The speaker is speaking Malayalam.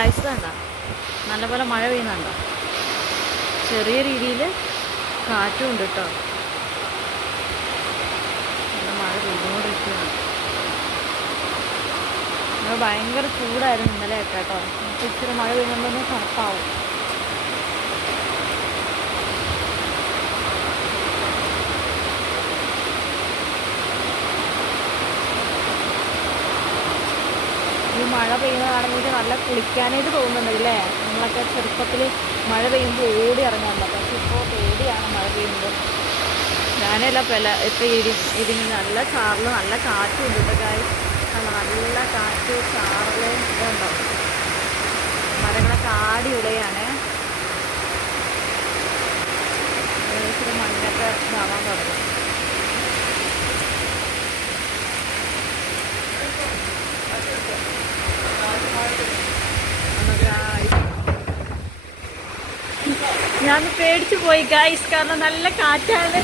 കാഴ്ച നല്ലപോലെ മഴ പെയ്യുന്നുണ്ടോ? ചെറിയ രീതിയിൽ കാറ്റും ഉണ്ട് കേട്ടോ. നല്ല മഴ പെയ്തുകൊണ്ടിരിക്കുകയാണ്. ഭയങ്കര ചൂടായിരുന്നു ഇന്നലെ കേട്ടോ. നമുക്ക് ഇച്ചിരി മഴ പെയ്യുന്നുണ്ടെന്ന് തണുപ്പാവും. ഈ മഴ പെയ്യുന്ന കാണുമ്പോൾ നല്ല കുളിക്കാനായിട്ട് തോന്നുന്നുണ്ടല്ലേ. നമ്മളൊക്കെ ചെറുപ്പത്തിൽ മഴ പെയ്യുമ്പോൾ ഓടി ഇറങ്ങാൻ പറ്റും. പക്ഷെ ഇപ്പോൾ പേടിയാണ് മഴ പെയ്യുമ്പോൾ. ഞാനല്ല ഇപ്പം ഇതിന് നല്ല ചാറിൽ നല്ല കാറ്റും ഉണ്ട് കേട്ടോ. നല്ല കാറ്റ് ചാറിൽ ഇതുണ്ടോ, മരങ്ങളൊക്കെ ആടി ഉടയാണ്. ഇച്ചിരി മണ്ണൊക്കെ ഇതാവാൻ തുടങ്ങും. ഞാൻ പേടിച്ചു പോയി ഗൈസ്, കാരണം നല്ല കാറ്റാണ്.